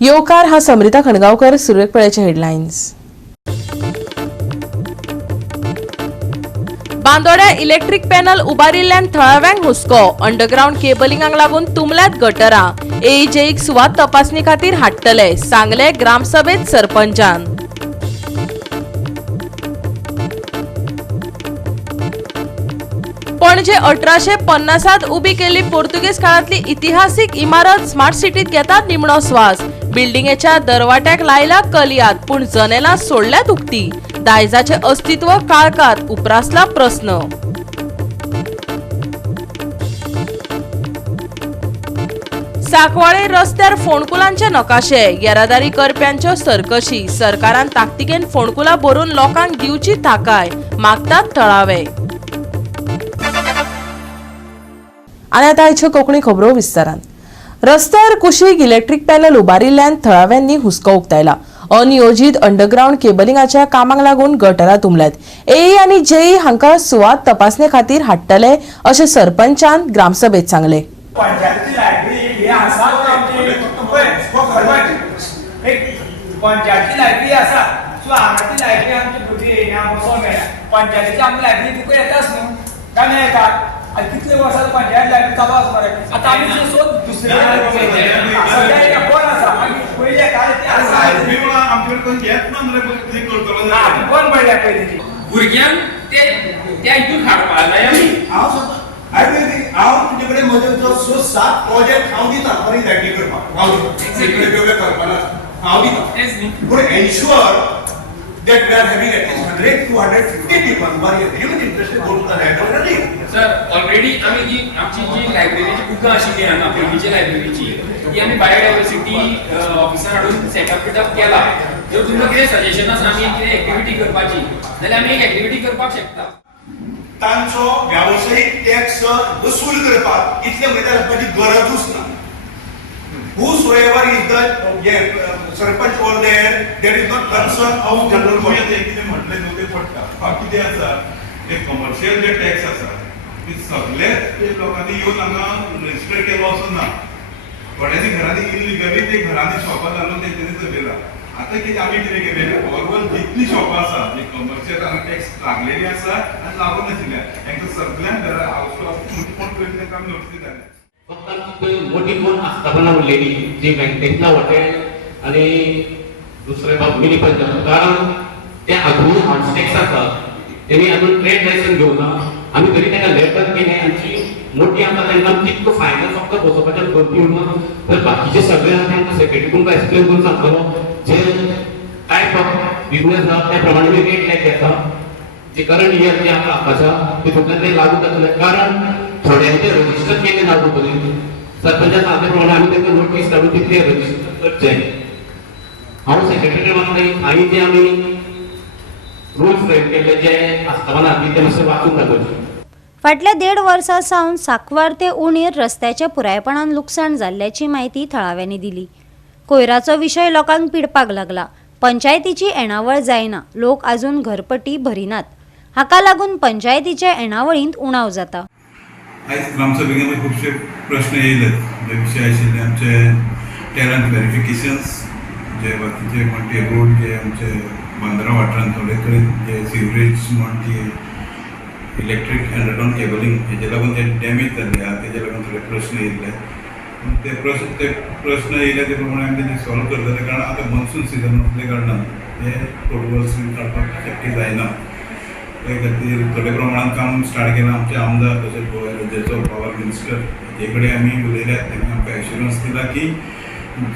योकार हा Samrita खणगावकर, सुरेखपळ्याचे headlines. बांदोड्या electric panel उबारिल्ल्यान थळाव्यांक हुस्को. अंडरग्राउंड केबलिंगाक लागून तुंबल्यात गटरां. एईजेईक सुवात तपासणी खातीर हाडटले, सांगले ग्रामसभेत सरपंचान. पणजे 1850 उबी केल्ली पोर्तुगेज काळातली इतिहासीक इमारत स्मार्ट सिटीत घेतात निमणो स्वास. बिल्डिंगेच्या दरवाट्याक लायला कलियात, पूण जनेलां सोडल्यात उक्ती. दायजाचे अस्तित्व काळखात, उप्रासला प्रस्न. साकवाळे रस्त्यार फोंडकुलांचे नकाशे, येरादारी करप्यांच्यो सरकशी. सरकारान ताकतिकेन फोंडकुलां भरून लोकांक दिवची थाकाय, मागतात थळावे. आनी आतां आयच्यो कोंकणी खबरो विस्तारान. रस्त्यार कुशीक इलेक्ट्रिक पॅनल उबारिल्ल्यान थळाव्यांनी हुस्को उक्तायला. अनियोजीत अंडरग्राउंड केबलिंगाच्या कामाक लागून गटरां तुंबल्यात. एई आनी जेई हांकां सुवात तपासणे खातीर हाडटले अशें सरपंचान ग्रामसभेत सांगले. पंचायतीची लायब्ररी आसा, सो हांगाची लायब्ररी आमची भुरगीं येयना बसोंक मेळना. पंचायतीची आमची लायब्ररी तुका येताच न्हू, काय मेळटा येतात. आनी कितले वर्सां पंचायत लायब्ररी चालू आसा मरे. आतां आमी दुसरे सद्या कोण आसा आमी पयले काळ ते आसा आमचे कडेन येत ना मरे कितें करतलो कोण पडल्या पयलींची भुरग्यांक त्या हितून हाडपा जाय आमी. हांव तुजे कडेन म्हजो 7 प्रोजेक्ट हांव दिता बरी लायब्ररी करपाक. हांव दिता करपाना हांव दिता, पूण ensure that we are having at least 100 to 150 people who are really interested to go to the library. Sir already आमी जी आमची जी लायब्ररीची बुकां आशिल्ली हांगा पयलींच्या लायब्ररीची ती आमी बायोडायवर्सिटी ऑफिसार हाडून सेटअप केला. जर तुमकां कितें सजेशन आसा आमी कितें एक्टिविटी करपाची जाल्यार आमी एक एक्टिविटी करपाक शकता. तांचो व्यावसायिक टॅक्स वसूल करपाक इतले म्हयने रावपाची गरजूच ना. Whosoever is the sarpanch or there is not concern of general ते कितें म्हटलें न्हू ते पडटा. बाकी कितें आसा ते कमर्शियल जे टॅक्स आसा ते सगळे ते लोकांनी येवन हांगा रजिस्टर केलो असो ना. थोड्यांनी घरांनी इलिगली ते घरांनी शॉपां घालून तेंच्यांनी चलयला. आतां कितें आमी कितें केलें, ओवरऑल जितली शॉपां आसा जी कमर्शियल हांगा टॅक्स लागलेली आसा आनी लागून नाशिल्ल्या तांकां सगळ्यांक घरा हावस कोण पयलीं तांकां आमी नोटीस दिताले. फक्त आमची मोठी कोण आस्थापना उरलेली जी वेंकटेशला हॉटेल आणि दुसरे बाब मिनी पंचायत, कारण ते अजून हॉटस्टेक्स आसा त्यांनी अजून ट्रेड लायसन्स घेवना. आमी तरी ताका लेटर केले आमची मोठी आमकां तांकां तितको फायनल फक्त बसोवपाच्या गर्दी उरना. तर बाकीचे सगळे तांकां सेक्रेटरी तुमकां एक्सप्लेन करून सांगतलो जे टायप ऑफ बिजनेस आसा त्या प्रमाणे मी रेट लायक येता. जे करंट इयर जे आमकां आसा तितूंतल्यान ते लागू जातले, कारण थोड्यांचे रजिस्टर केले ना पयलीं. सरपंचान सांगले प्रमाणे आमी तांकां नोटीस धाडून तितले रजिस्टर करचे. हांव सेक्रेटरी मागता आनी जे आमी रूल्स फ्रेम केले जे आस्थापना ते मातशें वाचून दाखोवचे. फाटल्या 1.5 वर्सां सावन साकवार ते उणीर रस्त्याच्या पुरायपणान लुकसाण जाल्ल्याची म्हायती थळाव्यांनी दिली. कोयराचो विशय लोकांक पिडपाक लागला. पंचायतीची येणावळ जायना, लोक आजून घरपट्टी भरिनात. हाका लागून पंचायतीच्या येणावळींत उणाव जाता. आयज ग्रामसभेक खुबशे प्रश्न येयले जे विशय आशिल्ले आमचे टॅलंट व्हेरिफिकेशन्स, जे बाकीचे म्हणटे रोड जे आमचे बांद्रा वाठारांत थोडे कडेन जे सिवरेज म्हणटी इलेक्ट्रीक अंडरग्राउंड केबलिंग हेजे लागून जे डॅमेज जाल्ले आहा तेजे लागून थोडे प्रश्न येयले. ते प्रश्न येयले ते प्रमाणे आमी तेजे सॉल्व करतले, कारण आतां मॉन्सून सिजन आसल्या कारणान ते प्रोटोकॉल्स काडपाक शक्य जायना. ते खातीर थोड्या प्रमाणात काम स्टार्ट केलां. आमचे आमदार तशेंच गोवा राज्याचो पावर मिनिस्टर हे कडेन आमी उलयल्यात. तांणी आमकां एश्युरन्स दिला की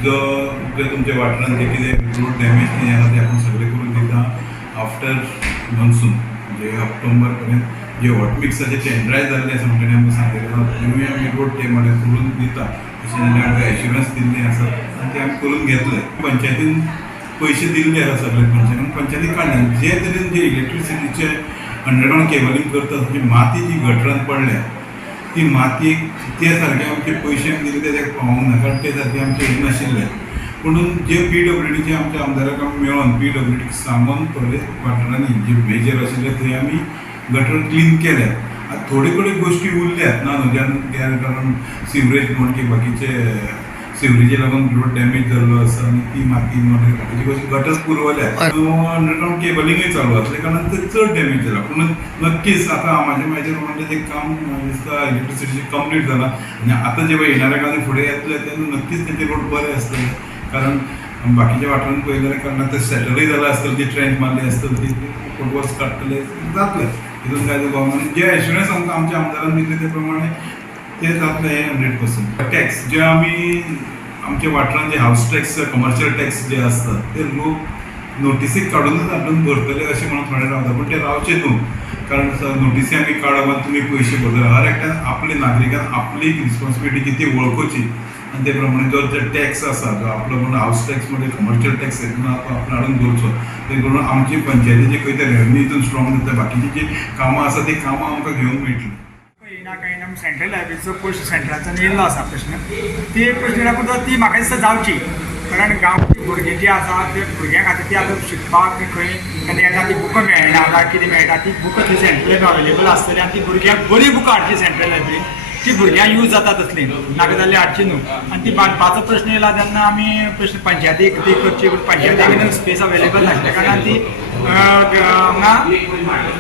जो तुमच्या वाठारांत जे कितें रोड डॅमेज कितें आसा ते आपूण सगळें करून दिता आफ्टर मॉन्सून, म्हणजे ऑक्टोबर पर्यंत जे हॉट मिक्साचे टेंडराय जाल्ले आसा म्हणटरी आमकां सांगिल्लें तुमी आमी रोड ते मागीर करून दिता अशें जाल्यार आमकां एश्युरन्स दिल्ली आसा आनी ते आमी करून घेतले. पंचायतीन पयशे दिल्ले आसा सगळे पंचायती काडले. जे तरेन जे इलेक्ट्रिसिटीचे अंडरग्राउंड केबलिंग करता म्हणजे माती जी गटरांत पडल्या ती मातयेक ते सारके आमचे पयशे दिले ते पावूंक ना, कारण ते सारके आमचे हे नाशिल्ले. म्हणून जे PWDचे आमच्या आमदाराक आमी मेळोन PWDक सांगून थोडे वाठारांनी जे मेजर आशिल्ले थंय आमी गटर क्लीन केल्या. थोडे गोष्टी उरल्यात ना न्हू, कारण सिवरेज म्हण की बाकीचे सिवरेजी लागून रोड डॅमेज जाल्लो आसा आनी ती माती बाकीची कशी गटर्स पुरवल्या अंडरग्राउंड केबलिंगूय चालू असल्या कारणान ते चड डॅमेज जाला पूण नक्कीच आता म्हाजेर म्हणजे ते काम दिसता इलेक्ट्रिसिटीचे कंप्लीट जाला आनी आतां जेव्हा येणाऱ्या काळात फुडें येतले तेन्ना नक्कीच तेंचे रोड बरे आसतले कारण बाकीच्या वाठारांत पळयल्यार कारण ते सेटलय जाला आसतले ती ट्रेंच मारले आसतले ती फुटवर्स काडटले जातले तितून काय गव्हर्मेंट जे एश्युरन्स आमच्या आमदारान दिले ते प्रमाणे ते जातले 100%. टॅक्स जे आमी आमच्या वाठारांत जे हाऊस टॅक्स कमर्शियल टॅक्स जे असतात ते लोक नोटिसीक काडूनच हाडून भरतले अशें म्हणून थोडे रावता पूण ते रावचे न्हू कारण नोटिसी आमी काडप आनी तुमी पयशे भरतले हर एकट्यान आपले नागरिकान आपली रिस्पॉन्सिबिलिटी ती वळखुची आनी ते प्रमाणे जो टॅक्स आसा जो आपलो म्हणून हाऊस टॅक्स मध्ये कमर्शियल टॅक्स तो आपलो हाडून दवरचो ते करून आमची पंचायतीचे खंय ते रेव्हन्यू हितून स्ट्रॉंग जाता बाकीची जी कामां आसा ती कामां आमकां घेवंक मेळटली. काही सेंट्रल लायब्ररीचो पयशे सेंट्रलाच्यान येयल्लो आसा प्रश्न ती प्रश्न लागून ती म्हाका दिसता जावची कारण गांवची भुरगीं जी आसा ते भुरग्यां खातीर ती आतां शिकपाक खंय केन्ना येता ती बुकां मेळना काय कितें मेळटा ती बुकां थंय सेंट्रल अवेलेबल आसतली आनी ती भुरग्यांक बरी बुकां हाडची सेंट्रल लायब्ररी ती भुरग्यांक यूज जाता तसली नाका जाल्ली हाडची न्हू आनी ती बांदपाचो प्रश्न येयला तेन्ना आमी प्रश्न पंचायतीक ती करची पंचायतीक स्पेस अवेलेबल नासल्या कारणान ती हांगा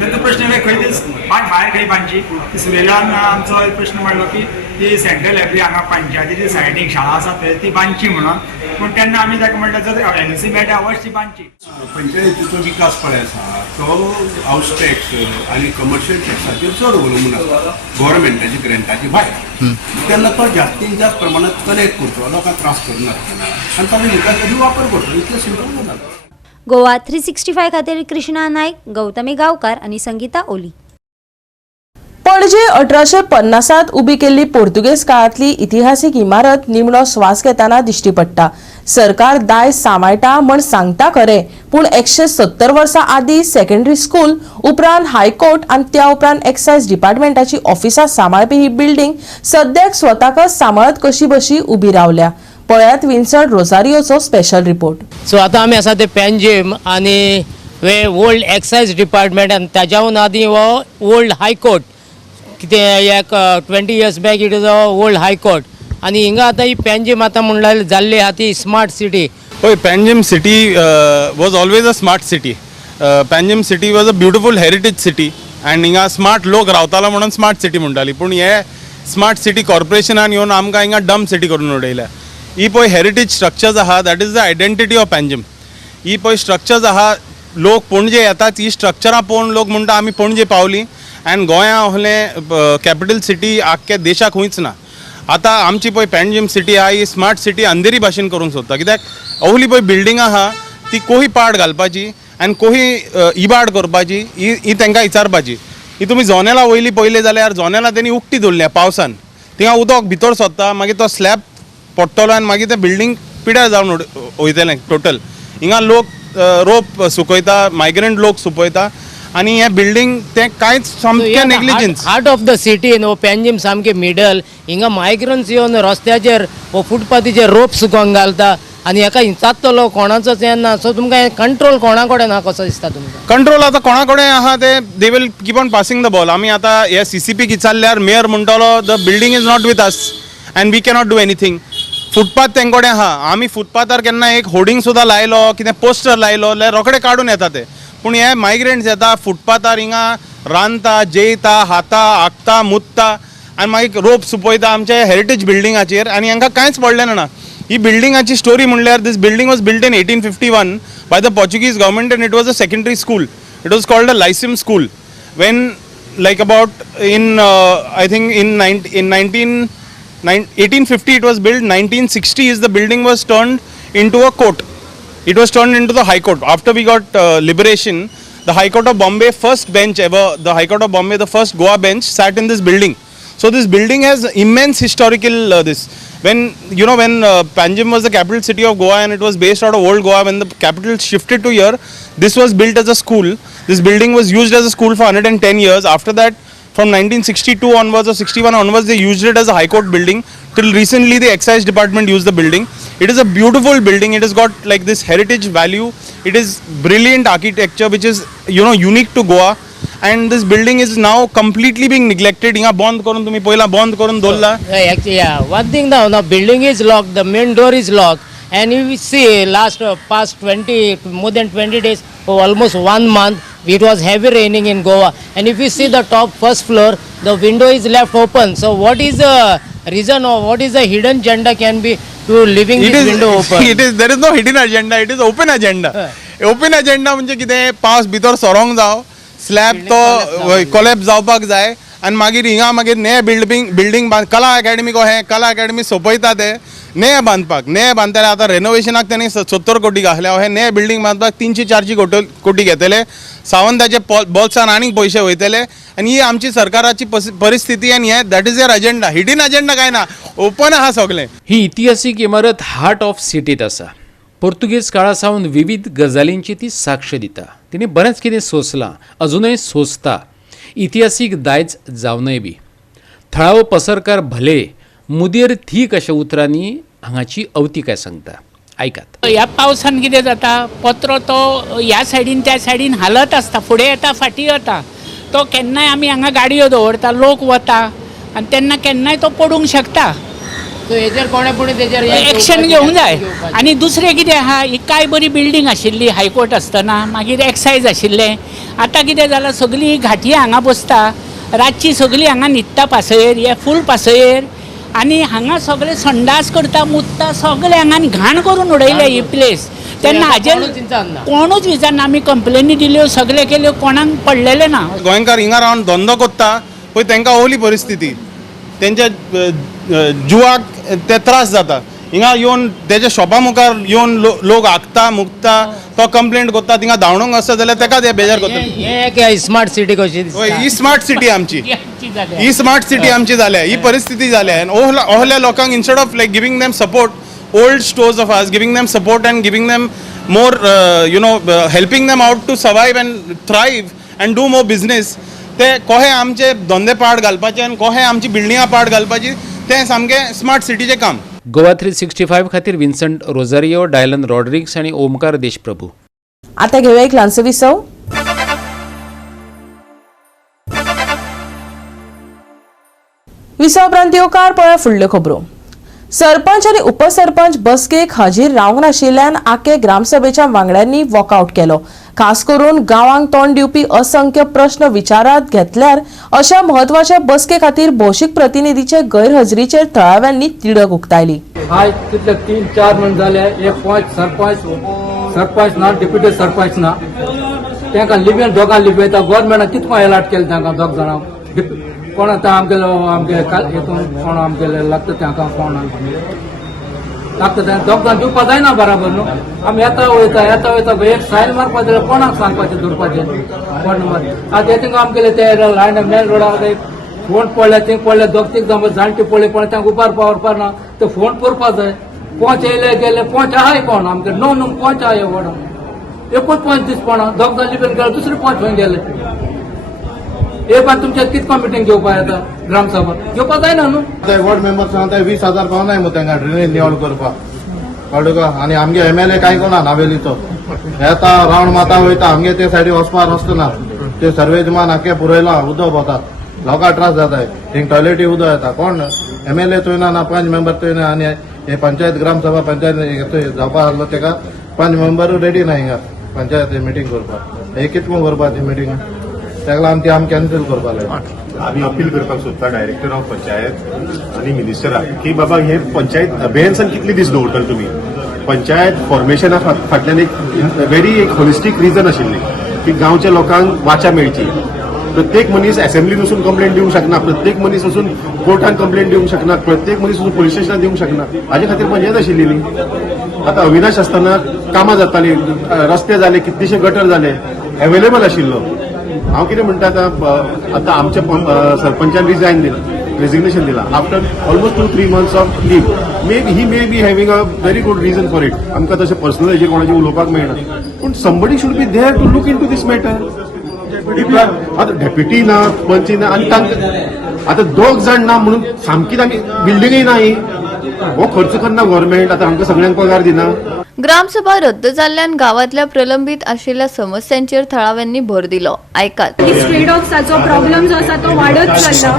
तेंचो प्रश्न येयला खंय ती भायर खंय बांदची ती सुरयल्यान आमचो प्रश्न म्हणलो की ती सेंट्रल लायब्ररी हांगा पंचायतीची सायडीक शाळा आसा थंय ती बांदची म्हणून पूण तेन्ना आमी ताका म्हणलें जर एनसी मेळटा अवश्य ती बांदची. पंचायतीचो विकास पळय आसा तो हाऊस टॅक्स आनी कमर्शियल टॅक्साचेर चड अवलंबून आसा गव्हर्मेंटाची ग्रँटाची भायर तेन्ना तो जास्तीत जास्त प्रमाणात कलेक्ट करतो लोकांक त्रास करनासतना आनी ताजो निकालाचो वापर करतो इतलें सिंपल गजाल. गोवा 365 खातीर कृष्णा नायक, गौतमी गांवकार आणि संगीता ओली. पणजे 1850त उबी केल्ली पोर्तुगेज काळातली इतिहासीक इमारत निमणो श्वास घेताना दिश्टी पडटा. सरकार दाय सांबाळटा म्हण सांगता खरे पूण 170 वर्सां आदी सेकंडरी स्कूल उपरांत हायकोर्ट आनी त्या उपरांत एक्सायज डिपार्टमेंटाची ऑफिसां सांबाळपी ही बिल्डिंग सद्याक स्वताकच सांबाळत कशी बशी उबी रावल्या. पळयात विन्संट रोजारियोचो स्पेशल रिपोर्ट. सो आतां आमी आसा ते पेंजीम आनी वे ओल्ड एक्सायज डिपार्टमेंट आनी ताज्याहून आदी हो ओल्ड हायकोर्ट कितें एक 20 years back it is a old high court आनी हिंगा आतां ही पेंजीम आतां म्हणल्यार जाल्ली आहा ती smart city. Oh, Panjim city was always a smart city. Panjim city was a beautiful heritage city and हिंगा smart लोक रावतालो म्हणून smart city म्हणटाली पूण हे smart city corporationan येवन आमकां हिंगा dumb city करून उडयल्या. ही पळय हेरिटेज स्ट्रक्चर्स आहा that is the identity of Panjim. ही पळय स्ट्रक्चर्स आहा लोक पणजे येतात ही स्ट्रक्चरां पळोवन लोक म्हणटा आमी पणजे पावली आनी गोंया असलें कॅपिटल सिटी आख्ख्या देशाक खंयच ना. आतां आमची पळय पॅन्जिम सिटी आहा ही स्मार्ट सिटी अंधेरी भाशेन करूंक सोदता कित्याक अहली पळय बिल्डिंग आहा ती कोही पाड घालपाची आनी कोही इबाड करपाची ही तांकां विचारपाची. ही तुमी जोनेला वयली पळयली जाल्यार जोनेला तेणी उक्ती दवरल्या पावसान थिंगा उदक भितर सरता मागीर तो स्लॅब पडटलो आनी मागीर तें बिल्डींग पिड्यार जावन वयतलें टोटल. हिंगा लोक रोप सुकयता मायग्रंट लोक सुकयता आनी हें बिल्डींग तें कांयच सामकें negligence. Heart of the city न्हू पेंजीम सामकें मिडल हिंगा मायग्रंट्स येवन रस्त्याचेर वो फुटपाथीचेर रोप सुकोवंक घालता आनी हेका हिंचातलो कोणाचोच हें ना. सो तुमकां हें कंट्रोल कोणा कडेन आहा कसो दिसता तुमकां? कंट्रोल आतां कोणा कडेन आहा ते they will keep on passing the ball. आमी आतां हे CCPक विचारल्यार मेयर म्हणटलो the building is not with us and we cannot do anything. Footpath तेंकोडे आहा आमी फुटपाथार केन्ना एक होर्डिंग सुद्दां लायलो कितें पोस्टर लायलो जाल्यार रोखडे काडून येता ते. पूण हे मायग्रंट्स येता फुटपाथार हिंगा रांदता जेयता खाता हागता मुतता आनी मागीर रोप सुपयता आमच्या हेरिटेज बिल्डिंगाचेर आनी हांकां कांयच पडलें ना. ही बिल्डिंगाची स्टोरी म्हणल्यार this building was built in 1851 by the Portuguese government and it was a secondary school. It was called a lyceum school when like about in I think in 1850 it was built. 1960 is the building was turned into a court. It was turned into the High Court. After we got liberation, the High Court of Bombay first bench ever, the High Court of Bombay, the first Goa bench sat in this building. So this building has immense historical this. When Panjim was the capital city of Goa and it was based out of old Goa, when the capital shifted to here, this was built as a school. This building was used as a school for 110 years. After that, from 1962 onwards or 61 onwards, they used it as a high court building. Till recently, the excise department used the building. It is a beautiful building. It has got like this heritage value. It is brilliant architecture, which is unique to Goa. and this building is now completely being neglected. हिंगा बंद करून तुम्ही पहिला बंद करून दवरला. Actually, yeah. One thing now, the building is locked, the main door is locked, and if we see past more than 20 days, for almost 1 month, it was heavy raining in Goa. And if you see the top first floor, the window is left open. So what is the reason or what is the hidden agenda can be to leaving this window open? There is no hidden agenda, it is open agenda. Open agenda म्हणजे कितें पावस भितर सोरोंक जाव, slab तो collapse जावपाक जाय आनी मागीर हिंगा मागीर नये बिल्डिंग कला अकॅडमी कला अकॅडमी सोंपयता ते नये बांदताले आतां रेनोवेशनाक तेणी 70 कोटी घातल्या हे नये बिल्डिंग बांदपाक 300-400 कोटी घेतले सावंताचे बॉल्सान आनीक पयशे वयतले आनी ही आमची सरकाराची परिस्थिती आनी हे that is year agenda. Hidden agenda काय ना, ओपन आहा सगळें. ही इतिहासीक इमारत हार्ट ऑफ सिटीत आसा. पोर्तुगीज काळा सावन विविध गजालींची ती साक्ष दिता. तिने बरेंच कितें सोंसलां, अजूनय सोंसता. इतिहासीक दायज जावनय बी. थळावो पसरकार भले मुदेर थीक अशा उतरांनी हांगाची अवती सांगता. ऐकात. ह्या पावसान कितें जाता, पत्रो तो ह्या सायडीन त्या सायडीन हालत आसता, फुडें येता फाटीं वता. तो केन्नाय आमी हांगा गाडयो दवरता, लोक वता आनी तेन्ना केन्नाय तो पडूंक शकता. एक्शन घेवंक जाय. आनी दुसरें कितें आहा, ही काय बरी बिल्डींग आशिल्ली हायकोर्ट आसतना, मागीर एक्सायज आशिल्लें. आतां कितें जालां, सगळीं घाटी हांगा बसता, रातची सगळीं हांगा न्हिदता पासयेर, हे फूल पासयेर, आनी हांगा सगळे संडास करता, मुतता, सगळे हांगा घाण करून उडयले ही प्लेस. तेन्ना हाजेर कोणूच विचारना. आमी कंप्लेनी दिल्यो, सगळे केल्यो, कोणाक पडलेले ना. गोंयकार हिंगा रावन धंदो कोत्ता पळय तांकां ओली परिस्थिती, तेंच्या जिवाक ते त्रास जाता. हिंगा येवन तेच्या शॉपा मुखार येवन लोक हागता मुगता, तो कंप्लेंट करता, थिंगा धांवणोंक आसता जाल्यार तेका ते बेजार करता. स्मार्ट सिटी कशी ही स्मार्ट सिटी आमची, ही स्मार्ट सिटी आमची जाल्या, ही परिस्थिती जाल्या. आनी ohल्या लोकांक instead of like giving them support old stores of us, giving them support and giving them more helping them out to survive and thrive and do more business, ते कशें आमचे धंदे पाड घालपाचे आनी कशें आमची बिल्डिंगां पाड घालपाची, तें सामकें स्मार्ट सिटीचें काम. गोवा 365 खातीर विन्संट रोझारियो, डायलन रॉड्रिग्स आणि ओमकार देशप्रभू. आता घेऊया एक ल्हानसो विसव. विसव उपरांत येवकार पळया फुडल्यो खबरो. सरपंच आणि उपसरपंच बसकेक हाजीर रावंक नाशिल्ल्यान आखे ग्रामसभेच्या वांगड्यांनी वॉकआउट केलो. खास करून गांवांक तोंड दिवपी असंख्य प्रश्न विचारात घेतल्यार अशा म्हत्वाच्या बसके खातीर भौशीक प्रतिनिधीचे गैरहजेरीचेर थळाव्यांनी तिडक उक्तायली. आज कितले 3-4 म्हण जाले, एक सरपंच ना, डेप्युटी सरपंच ना, तांकां लिबेन दोगां लिबयता. गव्हर्मेंटान कितको एलाट केलें तांकां दोग जाणांक. कोण आतां आमगेलो हितून कोण आमगेले लागता तांकां कोण लागता तें दोग जाण दिवपा जायना बराबर न्हू. आमी येता वयता एक सायल मारपा जाल्यार कोणाक सांगपाचें दवरपाचें कोण मार. आतां येता आमगेले ते लायन मेन रोडार फोन पडले, थंय पडले, दोग तीग जाण जाणटे पडले, पण तांकां उबार पावरपा ना. ते फोन करपा जाय. पोंच येयले गेले, पोंच आहाय कोण आमगे नो पोंच आहाय व्हड एकूच पोंच दीस पडना. दोग जाण लिबेन गेले, दुसरे पोंच खंय गेले. एक बार तुमच्या कितको मिटींग घेवपा येता ग्रामसभा घेवपा जायना न्हू. वॉर्ड मेंबर सांगता 20,000 पावनाय मग तांकां ड्रेनेज निवळ करपाक कळ्ळें तुका. आनी आमगे MLA कांय कोना नावेलीचो येता रावंड माता वयता, आमगे ते सायडी वचपाक नासतना ते सर्वेज मान आख्खे पुरयला उदक वतात, लोकांक त्रास जाताय. थिंग टॉयलेटी उदक येता. कोण MLA चोयना ना, 5 मेंबर चोयना. आनी हे पंचायत ग्रामसभा पंचायत जावपा आसलो तेका 5 मेंबर रेडी ना हिंगा पंचायत मिटींग करपाक. हे कितको करपा ती मिटींग, ताका लागून ती आमी कॅन्सल करपा लाय. आम्ही अपील करपाक सोदता डायरेक्टर ऑफ पंचायत आणि मिनिस्टराक की बाबा हे पंचायत अभेन्सान कितले दीस दवरतले तुमी. पंचायत फॉर्मेशना फाटल्यान एक व्हेरी एक होलिस्टीक रिजन आशिल्ली की गांवच्या लोकांक वाचा मेळची. प्रत्येक मनीस असेंब्लीन वचून कंप्लेंट दिवंक शकना, प्रत्येक मनीस वचून कोर्टान कंप्लेंट दिवंक शकना, प्रत्येक मनीस वचून पुलीस स्टेशनात दिवंक शकना. हाजे खातीर पंचायत आशिल्ली न्ही. आतां अविनाश आसतना कामां जातालीं, रस्ते जाले, कितलेशे गटर जाले, अवेलेबल आशिल्लो. हांव कितें म्हणटा आतां आमच्या सरपंचान रेजिग्नेशन दिला after almost 2-3 months of leave. He may be having a very good reason for it. आमकां तशें पर्सनल हेजेर कोणाचें उलोवपाक मेळना, पूण somebody should be there to look in to this matter. आतां डेप्युटी ना, पंच ना, आनी आतां दोग जाण ना म्हणून सामकीच आमी बिल्डिंगय ना ही. हो खर्च करना गव्हर्मेंट. आतां आमकां सगळ्यांक पगार दिना. ग्रामसभा रद्द जाल्ल्यान गावातल्या प्रलंबित आशिल्ल्या समस्यांचेर थळाव्यांनी भर दिलो. ऐकात. स्ट्रे डॉग्साचो प्रॉब्लेम जो आसा तो वाडत चल्ला.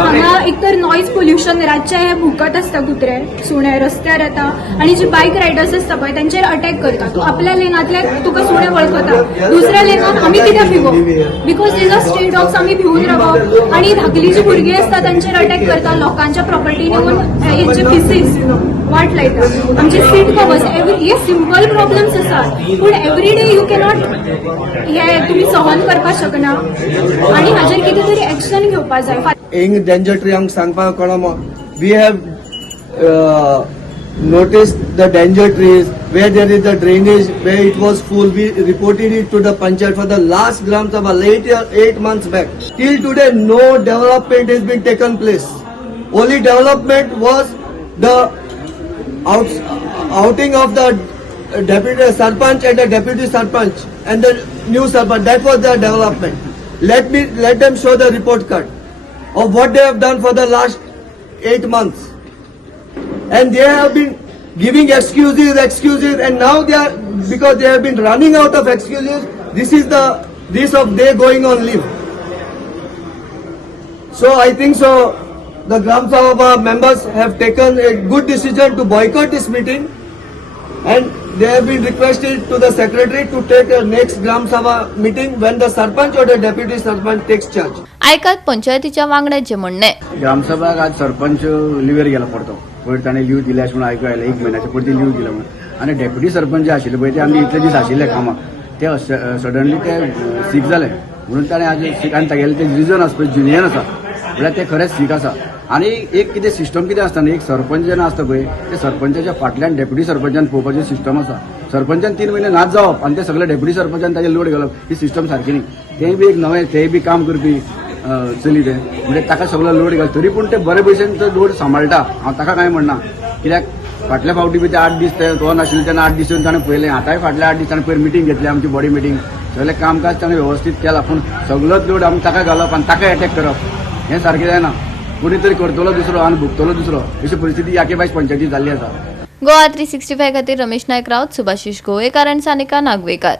हांगा एकतर नॉयज पोल्युशन, रातचे हे भुकत आसता कुत्रे, सुणे रस्त्यार येता आणि जे बायक रायडर्स आसता पळय तांचेर अटॅक करता. तूं आपल्या लेनांतल्या तुका सुणे वळखता, दुसऱ्या लेनात आमी कित्याक भिवो? Because these are stray dogs, आमी भिवून रावप आणि धाकली जी भुरगीं आसता तांचेर अटॅक करता, लोकांच्या प्रॉपर्टीन येवन हेंचे पिसीस वाट लायता, आमचे सीट कवर्स. हे सिंपल प्रॉब्लेम्स आसात, पूण एवरी डे यू कॅनॉट हे तुमी सहन करपाक शकना आणि हाजेर कितें तरी एक्शन घेवपाक जाय. हिंग डेंजर ट्री आमकां सांगपाक कळना. We have noticed the danger trees where there is a drainage where it was full. We reported it to the panchayat for the last Gram Sabha 8 months back. Till today no development has been taken place. Only development was the outing of the deputy sarpanch and the deputy sarpanch and the new sarpanch. That was their development. Let them show the report card of what they have done for the last 8 months. And they have been giving excuses, and now they are, because they have been running out of excuses, this is the this of they going on leave. So I think so the Gram Sabha members have taken a good decision to boycott this meeting, and they have been requested to the secretary to take a next Gram Sabha meeting when the sarpanch or the deputy sarpanch takes charge. ऐकात पंचायतीच्या वांगड्याचे म्हणणे. ग्रामसभाक आज sarpanch liver गेला पडतो. पयर ताणें leave दिल्या अशें म्हणून आयकूं आयलें, 1 म्हयन्याच्या परती लीव दिला म्हणून. आनी डेप्युटी सरपंच जे आशिल्ले पळय ते आमी इतले दीस आशिल्ले कामाक, ते सडनली ते सीक जाले म्हणून ताणें आज सीक, आनी तागेलें ते रिजन आसा पळय जुनियन आसा म्हळ्यार ते खरेंच सीक आसा. आनी एक कितें सिस्टम कितें आसता न्ही, एक सरपंच जेन्ना आसता पळय ते सरपंचाच्या फाटल्यान डेप्युटी सरपंचान पळोवपाचें सिस्टम आसा. सरपंचान 3 म्हयने नाच जावप आनी ते सगळे डेप्युटी सरपंचान ताजेर लोड घालप, ही सिस्टम सारकी न्ही. तेंय बी एक नवें, तेंय बी काम करपी चली ते, म्हणजे ताका सगळो लोड घाल, तरी पूण ते बरे भशेन तो लोड सांबाळटा. हांव ताका कांय म्हणना, कित्याक फाटल्या फावटी बी ते 8 दीस तो नाशिल्ले तेन्ना 8 दीस येवन ताणें पळयलें. आतांय फाटल्या 8 दीस ताणें पयर मिटींग घेतली, आमची बॉडी मिटींग, सगळें कामकाज ताणें वेवस्थीत केलां. पूण सगळोच लोड आमी ताका घालप आनी ताका अटॅक करप हें सारकें जायना. कोणी तरी करतलो दुसरो आनी भुगतलो दुसरो, अशी परिस्थिती याकेबाज पंचायती जाल्ली आसा. गोवा 365 खातीर रमेश नायक रावत, सुभाशीश गोवेकार आनी सानिका नागवेकर.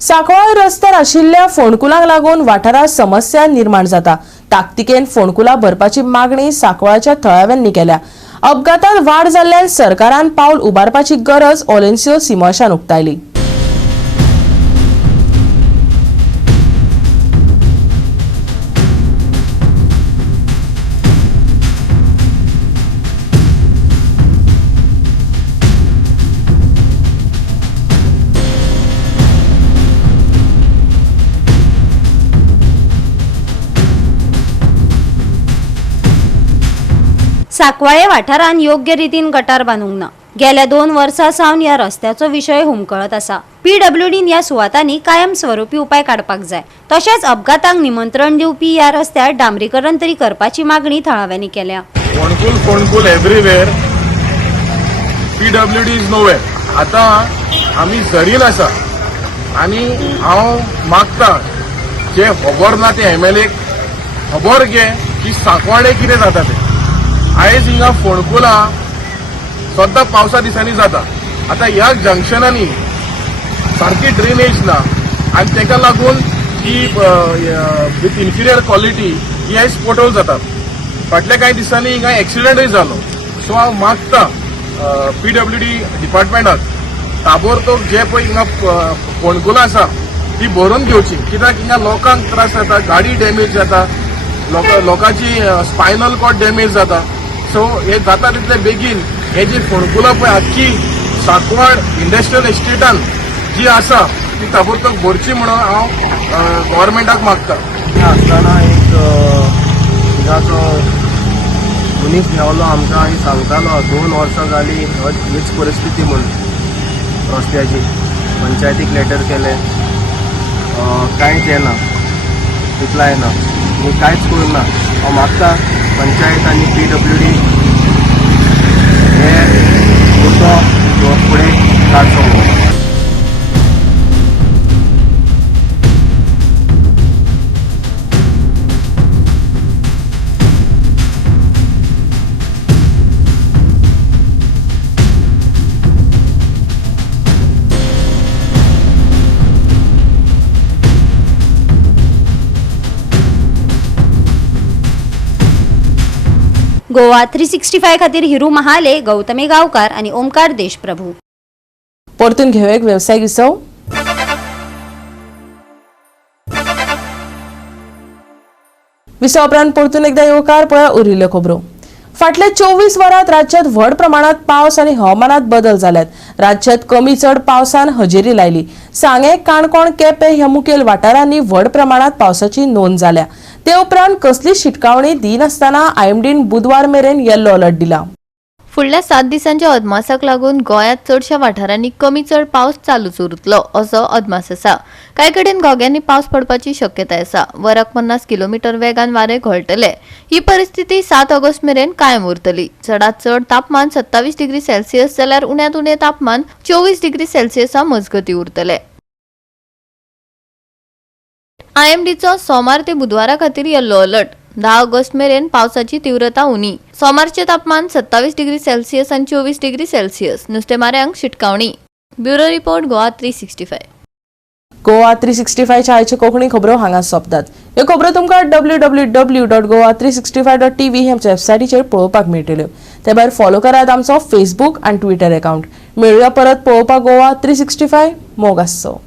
सांकवाळ रस्त्यार आशिल्ल्या फोंडकुलांक लागून वाठारात समस्या निर्माण जाता. ताकतिकेन फोंडकुलां भरपाची मागणी सांकवाळच्या थळाव्यांनी केल्या. अपघातांत वाड जाल्ल्यान सरकारान पावल उबारपाची गरज ओलेन्सियो सिमोशान उक्तायली. सांकवाळे वाठारान योग्य रितीन गटार बांदूंक ना. गेल्या 2 वर्सां सावन ह्या रस्त्याचो विशय हुमकळत आसा. PWDन ह्या सुवातांनी कायम स्वरुपी उपाय काडपाक जाय. तशेंच अपघातांक निमंत्रण दिवपी ह्या रस्त्यार डांबरीकरण तरी करपाची मागणी थळाव्यांनी केल्या. फोंडकूल एव्हरीवेअर, PWD इज नोवेअर. आता आमी झरीन आसा आनी हांव मागता जे खबर ना ते MLA खबर घे की सांकवाळे कितें जाता ते. आयज हिंगा फोंडकुला सद्दां पावसा दिसांनी जाता. आता ह्या जंक्शनांनी सारकी ड्रेनेज ना आनी ताका लागून ही विथ इन्फिरियर क्वॉलिटी ही आयज पोटोल जातात. फाटल्या कांय दिसांनी हिंगा एक्सिडंटूय जालो. सो हांव मागता PWD डिपार्टमेंटाक ताबडतोब जे पळय हिंगा फोंडकुलां आसा ती भरून घेवची, कित्याक हिंगा लोकांक त्रास जाता, गाडी डॅमेज जाता, लोकांची स्पायनल कॉर्ड डॅमेज जाता. सो हे जाता तितले बेगीन हे जी फोंडकुलां पळय आख्खी सांकवाळ इंडस्ट्रियल एस्टेटान जी आसा ती ताबडतोब भरची म्हणून हांव गव्हर्मेंटाक मागता. आसतना एक हिंगाचो मनीस मेवलो आमकां आनी सांगतालो 2 वर्सां जालीं हीच परिस्थिती म्हूण रस्त्याची. पंचायतीक लेटर केलें, कांयच येना, रिप्लाय ना, आनी कांयच करूंक ना. हांव मागता पंचायत आनी PWD हे मुद्दो फुडें काडचो. गोवा 365 खातीर हिरू महाले, गौतमी गांवकार आणि ओमकार देशप्रभू. परतून घेऊया एक व्यावसायिक विसव. विसव उपरांत परतून एकदा येवकार पळय उरिल्ल्यो खबरो. फाटल्या 24 वरांत राज्यात व्हड प्रमाणात पावस आणि हवामानात बदल जाल्यात. राज्यात कमी चड पावसान हजेरी लायली. सांगे, काणकोण, केपें ह्या मुखेल वाठारांनी व्हड प्रमाणात पावसाची नोंद जाल्या. ते उपरांत कसली शिटकावणी दिनासतना आयएमडीन बुधवार मेरेन येल्लो अलर्ट दिला. फुडल्या 7 दिसांच्या अदमासाक लागून गोंयांत चडशा वाठारांनी कमी चड पावस चालूच उरतलो असो अदमास आसा. कांय कडेन घोग्यांनी पावस पडपाची शक्यताय आसा. वराक 50 किलोमीटर वेगान वारे घोळटले. ही परिस्थिती 7 ऑगस्ट मेरेन कायम उरतली. चडांत चड तापमान 27 डिग्री सेल्सियस जाल्यार उण्यांत उणें तापमान 24 डिग्री सेल्सियसा मजगती उरतले. आयएमडीचो सोमार ते बुधवारा खातीर येल्लो अलर्ट. 10 ऑगस्ट मेरेन पावसाची तीव्रता उणी. सोमारचे तापमान 27 डिग्री सेल्सियस आणि 24 डिग्री सेल्सियस. नुस्तेमाऱ्यांक शिटकावणी. Bureau report Goa 365. गोवा 365 च्या आयच्यो कोंकणी खबरो हांगा सोंपतात. ह्यो खबरो तुमकां www.goa365.tv ह्या आमच्या वेबसायटीचेर पळोवपाक मेळटल्यो. ते भायर फॉलो करात आमचो फेसबूक आनी ट्विटर अकाउंट. मेळुया परत पळोवपाक गोवा 365. मोग आसचो.